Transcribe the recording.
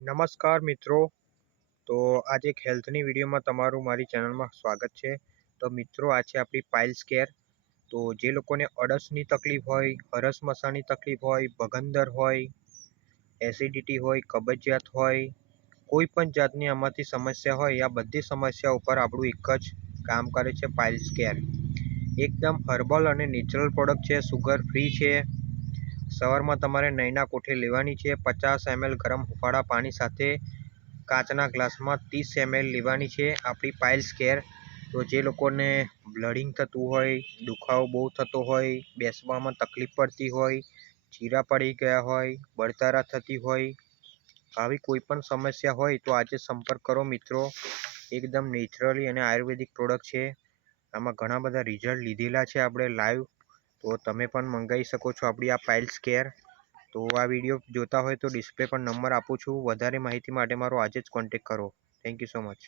નમસ્કાર મિત્રો. તો આજે એક હેલ્થની વિડીયોમાં તમારું મારી ચેનલમાં સ્વાગત છે. તો મિત્રો આ છે આપણી પાઇલ્સ કેર. તો જે લોકોને અડસની તકલીફ હોય, હરસ મસાની તકલીફ હોય, ભગંદર હોય, એસિડિટી હોય, કબજિયાત હોય, કોઈ પણ જાતની આમાંથી સમસ્યા હોય, આ બધી સમસ્યા ઉપર આપણું એક જ કામ કરે છે પાઇલ્સ કેર. એકદમ હર્બલ અને નેચરલ પ્રોડક્ટ છે, સુગર ફ્રી છે. સવારમાં તમારે નૈના કોઠે લેવાની છે. 50 ml ગરમ હુફાળા પાણી સાથે કાચના ગ્લાસમાં 30 ml લેવાની છે આપણી પાઇલ્સ કેર. તો જે લોકોને બ્લડિંગ થતું હોય, દુખાવો બહુ થતો હોય, બેસવામાં તકલીફ પડતી હોય, ચીરા પડી ગયા હોય, બળતરા થતી હોય, આવી કોઈ પણ સમસ્યા હોય તો આજે સંપર્ક કરો મિત્રો. એકદમ નેચરલી અને આયુર્વેદિક પ્રોડક્ટ છે. આમાં ઘણા બધા રિઝલ્ટ લીધેલા છે આપણે લાઈવ. તો તમે પણ મંગાવી શકો છો આપણી આ પાઇલ્સ કેર. તો આ વિડીયો જોતા હોય તો ડિસ્પ્લે પર નંબર આપું છું. વધારે માહિતી માટે મારો આજે જ કોન્ટેક્ટ કરો. Thank you so much.